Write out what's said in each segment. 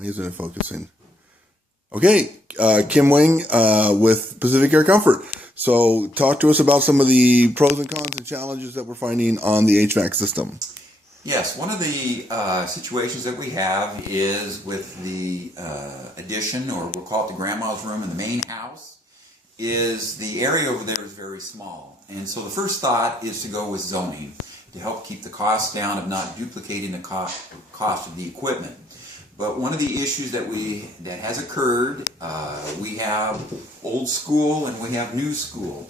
Why isn't it focusing? Okay, Kim Wing with Pacific Air Comfort. So talk to us about some of the pros and cons and challenges that we're finding on the HVAC system. Yes, one of the situations that we have is with the addition, or we'll call it the grandma's room in the main house, is the area over there is very small. And so the first thought is to go with zoning to help keep the cost down of not duplicating the cost of the equipment. But one of the issues that has occurred, we have old school and we have new school.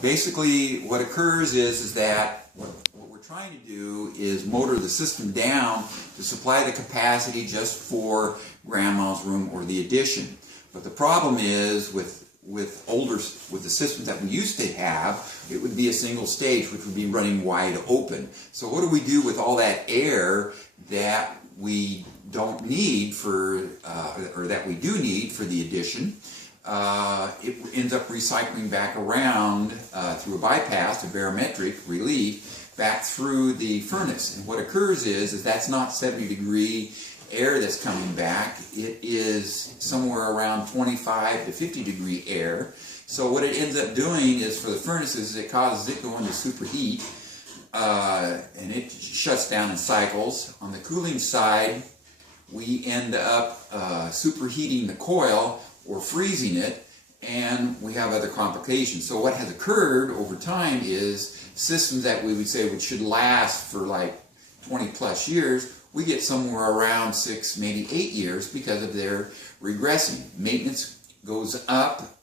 Basically, what occurs is that what we're trying to do is motor the system down to supply the capacity just for grandma's room or the addition. But the problem is with the systems that we used to have, it would be a single stage, which would be running wide open. So what do we do with all that air that we don't need for, or that we do need for the addition? It ends up recycling back around through a bypass, a barometric relief, back through the furnace. And what occurs is that's not 70-degree air that's coming back. It is somewhere around 25 to 50-degree air. So what it ends up doing is for the furnaces, it causes it to go into superheat, and it shuts down in cycles. On the cooling side, we end up superheating the coil or freezing it, and we have other complications. So what has occurred over time is systems that we would say should last for like 20 plus years, we get somewhere around 6, maybe 8 years because of their regressing. Maintenance goes up,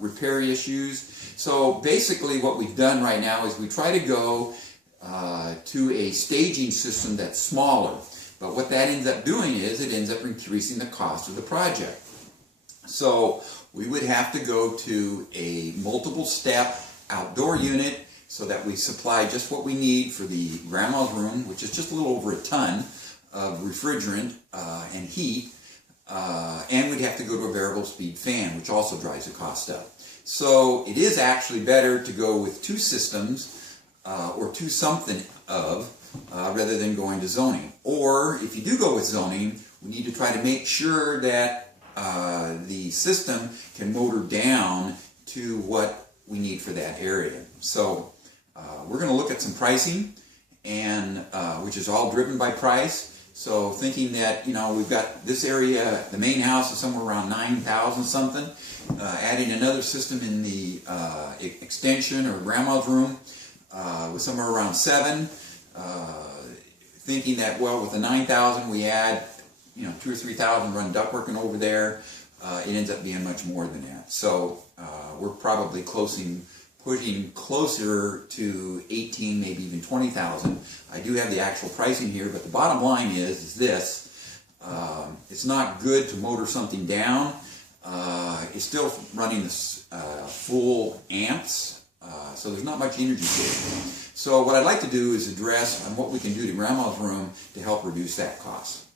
repair issues. So basically what we've done right now is we try to go to a staging system that's smaller. But what that ends up doing is it ends up increasing the cost of the project. So we would have to go to a multiple step outdoor unit so that we supply just what we need for the grandma's room, which is just a little over a ton of refrigerant and heat, and we'd have to go to a variable speed fan, which also drives the cost up. So it is actually better to go with two systems or two something of rather than going to zoning. Or if you do go with zoning, we need to try to make sure that the system can motor down to what we need for that area. So we're going to look at some pricing, and which is all driven by price. So thinking that, we've got this area, the main house is somewhere around 9,000 something. Adding another system in the extension or grandma's room was somewhere around 7. Thinking that, well, with the 9,000 we add 2,000 or 3,000 run ductworking over there, it ends up being much more than that. So we're probably pushing closer to 18, maybe even 20,000. I do have the actual pricing here, but the bottom line is this: it's not good to motor something down. It's still running full amps, so there's not much energy saving. So what I'd like to do is address on what we can do to grandma's room to help reduce that cost.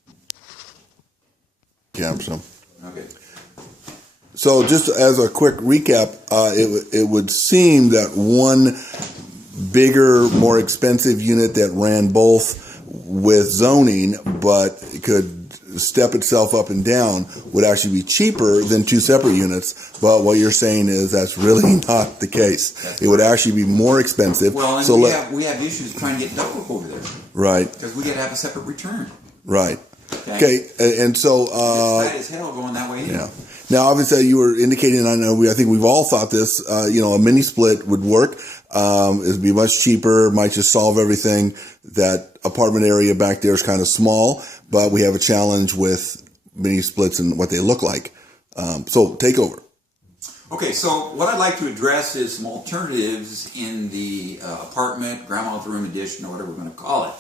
Yeah, so. Okay. So just as a quick recap, it would seem that one bigger, more expensive unit that ran both with zoning, but could step itself up and down, would actually be cheaper than two separate units. But what you're saying is that's really not the case. It would actually be more expensive. Well, and so we have issues trying to get ductwork over there. Right. Because we got to have a separate return. Right. Okay. And so it's bad as hell going that way. Yeah. Now, obviously, you were indicating, I think we've all thought this, a mini split would work. It'd be much cheaper, might just solve everything. That apartment area back there is kind of small, but we have a challenge with mini splits and what they look like. So take over. Okay, so what I'd like to address is some alternatives in the apartment, grandma's room addition, or whatever we're going to call it.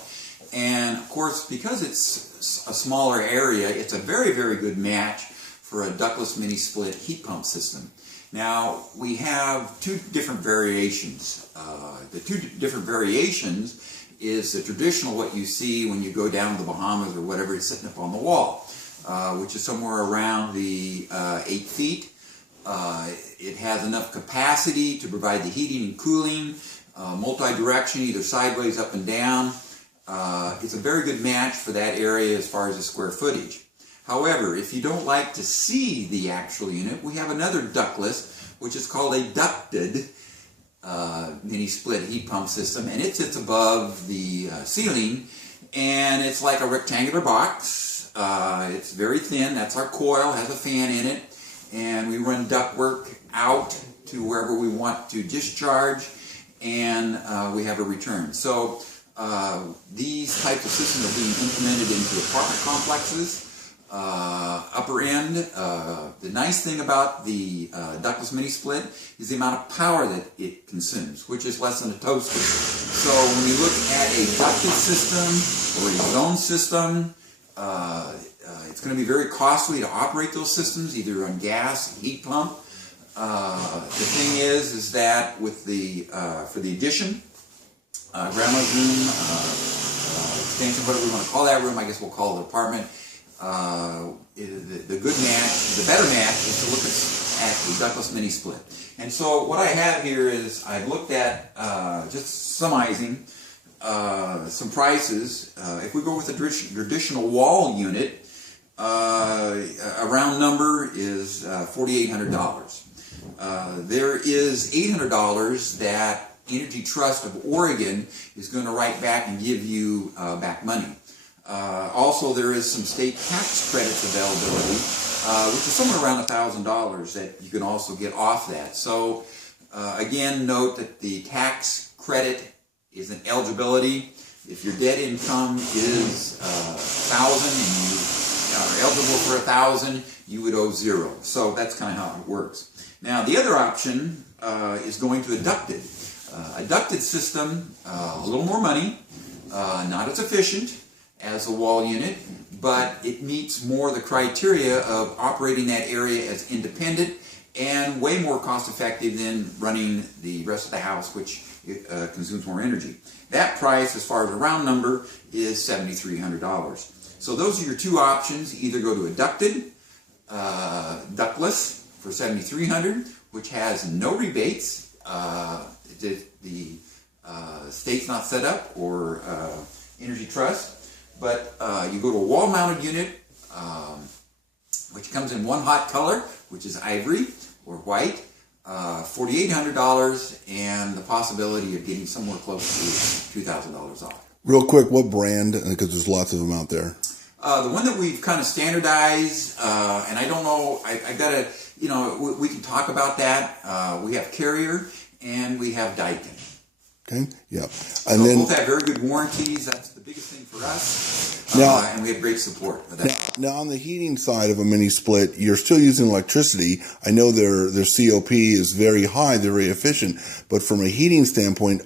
And of course, because it's a smaller area, it's a very, very good match for a ductless mini split heat pump system. Now, we have two different variations. The two different variations is the traditional, what you see when you go down to the Bahamas or whatever, it's sitting up on the wall, which is somewhere around the 8 feet. It has enough capacity to provide the heating and cooling, multi-direction, either sideways, up and down. It's a very good match for that area as far as the square footage. However, if you don't like to see the actual unit, we have another ductless, which is called a ducted mini split heat pump system, and it sits above the ceiling, and it's like a rectangular box. It's very thin. That's our coil, has a fan in it, and we run ductwork out to wherever we want to discharge, and we have a return. So these types of systems are being implemented into apartment complexes. Upper end, the nice thing about the ductless mini split is the amount of power that it consumes, which is less than a toaster. So when you look at a ducted system or a zone system, it's going to be very costly to operate those systems, either on gas, heat pump. The thing is that with the for the addition, grandma's room, extension, whatever we want to call that room, I guess we'll call it apartment. The good match, the better match, is to look at the ductless mini split. And so what I have here is I've looked at just summarizing some prices. If we go with a traditional wall unit, a round number is $4,800. There is $800 that Energy Trust of Oregon is going to write back and give you back money. Also, there is some state tax credits availability, which is somewhere around $1,000 that you can also get off that. So, again, note that the tax credit is an eligibility. If your debt income is $1,000 and you are eligible for $1,000, you would owe zero. So that's kind of how it works. Now, the other option is going to a ducted. A ducted system, a little more money, not as efficient as a wall unit, but it meets more the criteria of operating that area as independent and way more cost effective than running the rest of the house, which consumes more energy. That price, as far as a round number, is $7,300. So those are your two options. Either go to a ducted, ductless for $7,300, which has no rebates. The state's not set up, or Energy Trust. But you go to a wall-mounted unit, which comes in one hot color, which is ivory or white, $4,800, and the possibility of getting somewhere close to $2,000 off. Real quick, what brand? Because there's lots of them out there. The one that we've kind of standardized, and I don't know, I gotta, we can talk about that. We have Carrier and we have Daikin. Okay. Yeah. And then both have very good warranties. That's the biggest thing for us. Now, and we have great support for that. Now, on the heating side of a mini split, you're still using electricity. I know their COP is very high. They're very efficient. But from a heating standpoint,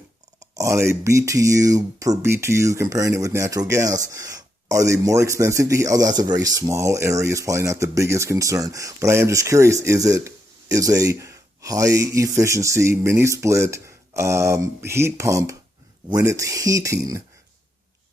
on a BTU per BTU, comparing it with natural gas, are they more expensive to heat? Oh, that's a very small area. It's probably not the biggest concern. But I am just curious, is a high efficiency mini split heat pump, when it's heating,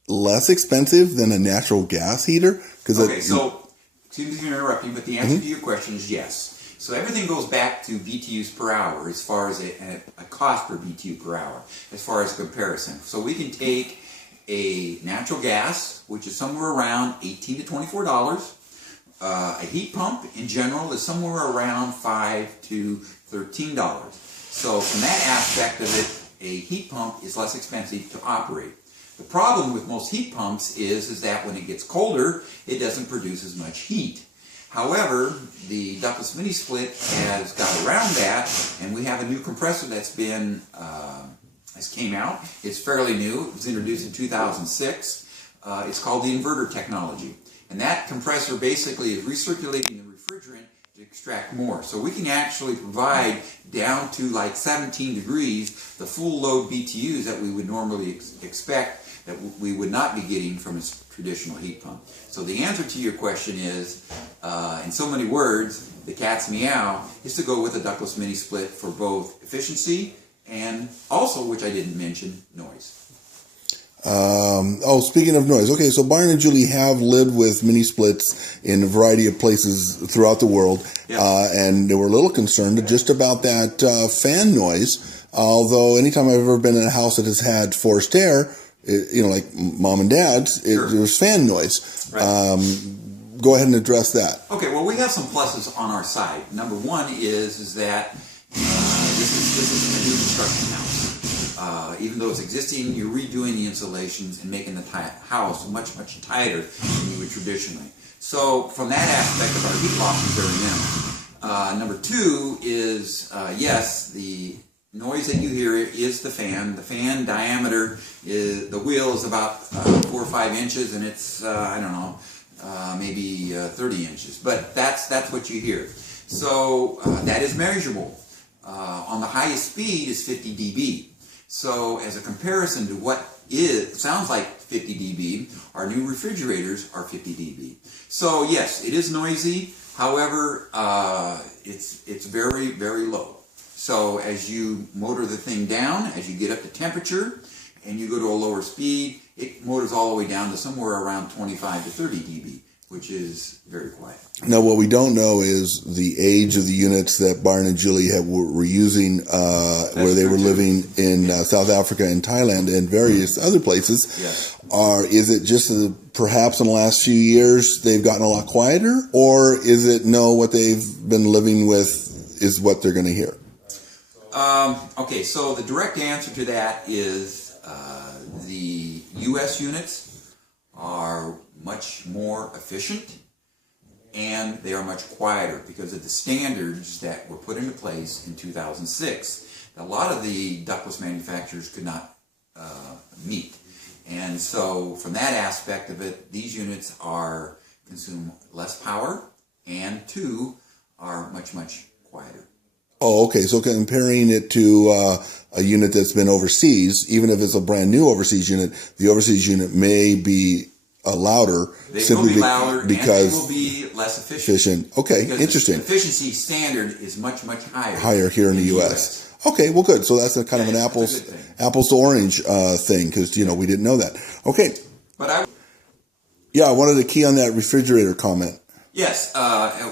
less expensive than a natural gas heater? Okay, so excuse me for interrupting, but the answer to your question is yes. So everything goes back to BTUs per hour as far as a cost per BTU per hour, as far as comparison. So we can take a natural gas, which is somewhere around $18 to $24. A heat pump in general is somewhere around $5 to $13. So from that aspect of it, a heat pump is less expensive to operate. The problem with most heat pumps is that when it gets colder, it doesn't produce as much heat. However, the ductless mini split has got around that, and we have a new compressor that's came out. It's fairly new. It was introduced in 2006. It's called the inverter technology. And that compressor basically is recirculating the refrigerant to extract more. So we can actually provide down to like 17 degrees the full load BTUs that we would normally expect that we would not be getting from a traditional heat pump. So the answer to your question is, in so many words, the cat's meow, is to go with a ductless mini split for both efficiency and also, which I didn't mention, noise. Speaking of noise. Okay, so Byron and Julie have lived with mini splits in a variety of places throughout the world. Yep. And they were a little concerned just about that fan noise. Although anytime I've ever been in a house that has had forced air, like mom and dad's, Sure. There was fan noise. Right. go ahead and address that. Okay, well, we have some pluses on our side. Number one is that this is a new construction house. Even though it's existing, you're redoing the insulations and making the house much, much tighter than you would traditionally. So from that aspect of our heat loss is very minimal. Number two is, yes, the noise that you hear is the fan. The fan diameter is, the wheel is about 4 or 5 inches, and it's, I don't know, maybe 30 inches. But that's what you hear. So that is measurable. On the highest speed is 50 dB. So as a comparison to what sounds like 50 dB, our new refrigerators are 50 dB. So yes, it is noisy. However, it's very, very low. So as you motor the thing down, as you get up to temperature, and you go to a lower speed, it motors all the way down to somewhere around 25 to 30 dB, which is very quiet. Now, what we don't know is the age of the units that Byron and Julie were using where they were living in South Africa and Thailand and various other places. Yes. Is it just perhaps in the last few years they've gotten a lot quieter, or is it what they've been living with is what they're going to hear? Okay, so the direct answer to that is the U.S. units are much more efficient, and they are much quieter because of the standards that were put into place in 2006. A lot of the ductless manufacturers could not meet. And so from that aspect of it, these units consume less power, and two, are much, much quieter. Oh, okay. So comparing it to a unit that's been overseas, even if it's a brand new overseas unit, the overseas unit may be louder. They will be louder, because and they will be less efficient. Okay, because interesting. The efficiency standard is much, much higher. Higher here in the U.S. Okay, well, good. So that's kind of an apples to orange thing, because we didn't know that. Okay. But I wanted to key on that refrigerator comment. Yes,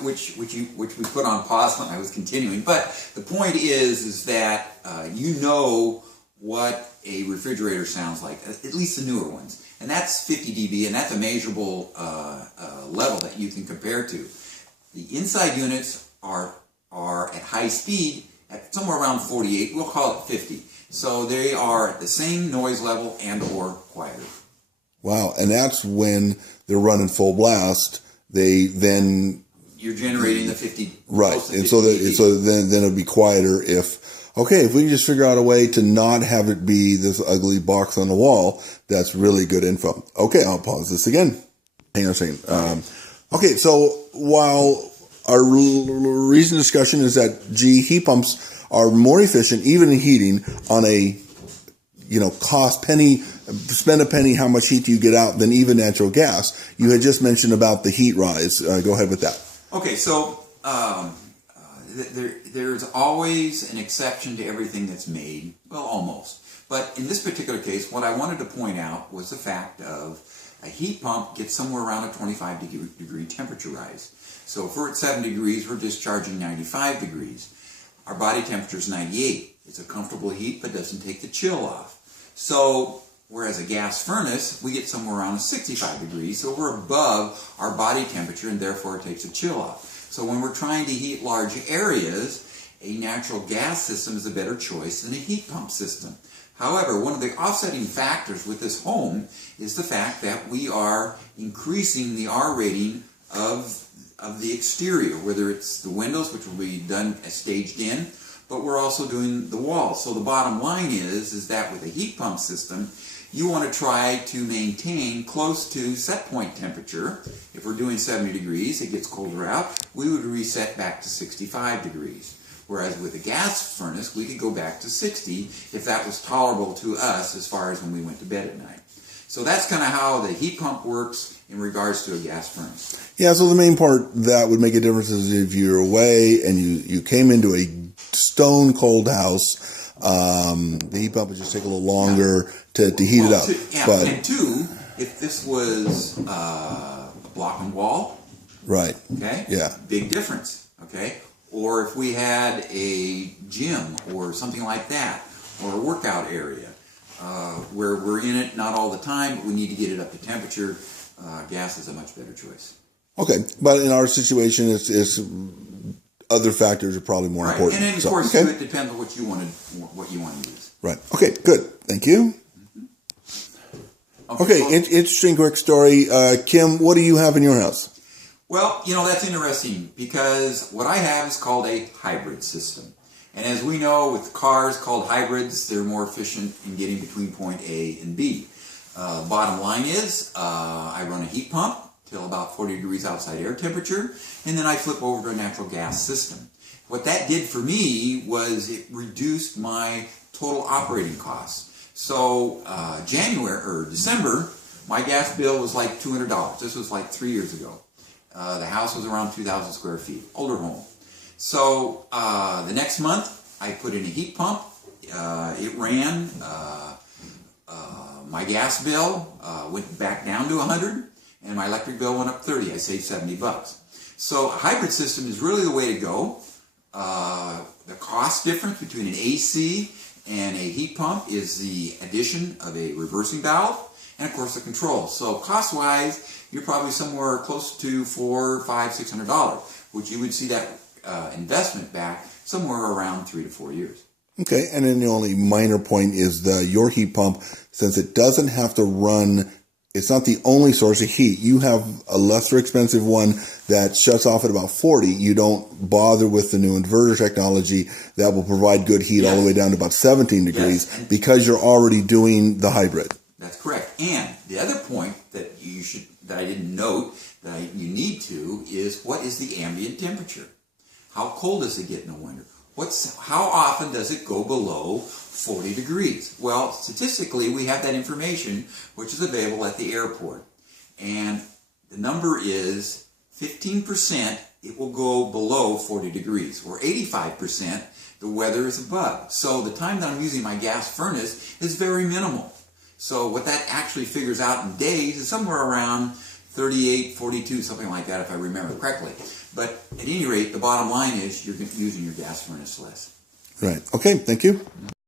which we put on pause when I was continuing. But the point is that you know what a refrigerator sounds like, at least the newer ones. And that's 50 dB, and that's a measurable level that you can compare to. The inside units are at high speed at somewhere around 48. We'll call it 50. So they are at the same noise level and or quieter. Wow, and that's when they're running full blast. You're generating the 50. Right, and so then it'll be quieter if we can just figure out a way to not have it be this ugly box on the wall. That's really good info. Okay, I'll pause this again. Hang on a second. Okay, so while our recent discussion is that heat pumps are more efficient, even in heating, on a cost penny. Spend a penny, how much heat do you get out, than even natural gas. You had just mentioned about the heat rise. Go ahead with that. Okay, so there's always an exception to everything that's made. Well, almost. But in this particular case, what I wanted to point out was the fact of a heat pump gets somewhere around a 25 degree temperature rise. So if we're at 7 degrees, we're discharging 95 degrees. Our body temperature is 98. It's a comfortable heat, but doesn't take the chill off. So whereas a gas furnace, we get somewhere around 65 degrees, so we're above our body temperature, and therefore it takes a chill off. So when we're trying to heat large areas, a natural gas system is a better choice than a heat pump system. However, one of the offsetting factors with this home is the fact that we are increasing the R rating of the exterior, whether it's the windows, which will be done as staged in, but we're also doing the walls. So the bottom line is that with a heat pump system, you want to try to maintain close to set point temperature. If we're doing 70 degrees, it gets colder out, we would reset back to 65 degrees. Whereas with a gas furnace, we could go back to 60 if that was tolerable to us as far as when we went to bed at night. So that's kind of how the heat pump works in regards to a gas furnace. Yeah, so the main part that would make a difference is if you're away and you came into a stone cold house, the heat pump would just take a little longer to heat it up. And two, if this was a block and wall, right? Okay, yeah, big difference. Okay, or if we had a gym or something like that, or a workout area where we're in it not all the time, but we need to get it up to temperature, gas is a much better choice. Okay, but in our situation, it's other factors are probably more Right. important. And then, of course, it depends on what you want to use. Right. Okay, good. Thank you. Okay, interesting quick story. Kim, what do you have in your house? Well, that's interesting because what I have is called a hybrid system. And as we know, with cars called hybrids, they're more efficient in getting between point A and B. Bottom line is, I run a heat pump till about 40 degrees outside air temperature, and then I flip over to a natural gas system. What that did for me was it reduced my total operating costs. So December, my gas bill was like $200. This was like 3 years ago. The house was around 2,000 square feet, older home. So the next month, I put in a heat pump. It ran. My gas bill went back down to 100, and my electric bill went up 30. I saved $70. So a hybrid system is really the way to go. The cost difference between an AC and a heat pump is the addition of a reversing valve and, of course, the control. So cost-wise, you're probably somewhere close to $400, $500, $600, which you would see that investment back somewhere around 3 to 4 years. Okay, and then the only minor point is your heat pump, since it doesn't have to run, it's not the only source of heat. You have a lesser expensive one that shuts off at about 40. You don't bother with the new inverter technology that will provide good heat all the way down to about 17 degrees because you're already doing the hybrid. That's correct. And the other point that I didn't note that you need to is, what is the ambient temperature? How cold does it get in the winter? How often does it go below 40 degrees? Well, statistically, we have that information, which is available at the airport. And the number is 15%, it will go below 40 degrees, or 85%, the weather is above. So the time that I'm using my gas furnace is very minimal. So what that actually figures out in days is somewhere around 38, 42, something like that, if I remember correctly. But at any rate, the bottom line is you're using your gas furnace less. Right. Okay, thank you.